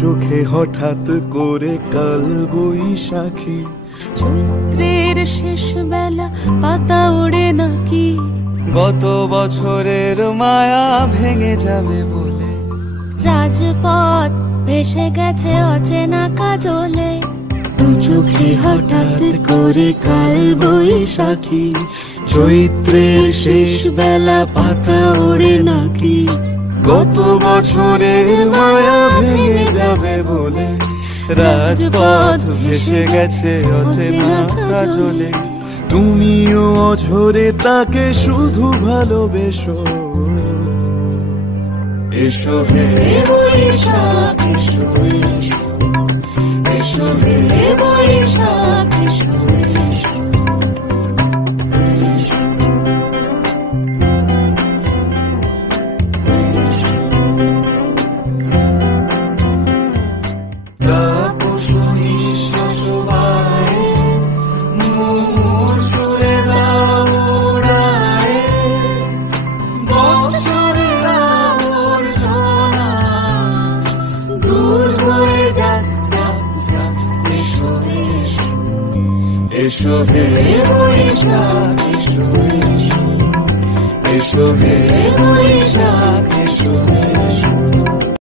চোখে হঠাৎ করে কাল বৈশাখী, চৈত্রের শেষ বেলা পাতা ওড়ে নাকি, গত বছরের মায়া ভেঙে যাবে বলে, রাজপথ ভেসে গেছে অচেনা কাজলে, দু চোখে হঠাৎ করে কাল বৈশাখী, চৈত্রের শেষ বেলা পাতা ওড়ে নাকি, গত বছরের মায়া ভেঙে যাবে বলে, রাজপথ ভেসে গেছে অচেনা কাজলে। তুমিও অঝরে তাকে শুধু ভালোবেসো, এসো হে বৈশাখ এসো, এসো হে বৈশাখ এসো। এসো হে বৈশাখ এসো, এসো হে বৈশাখ এসো।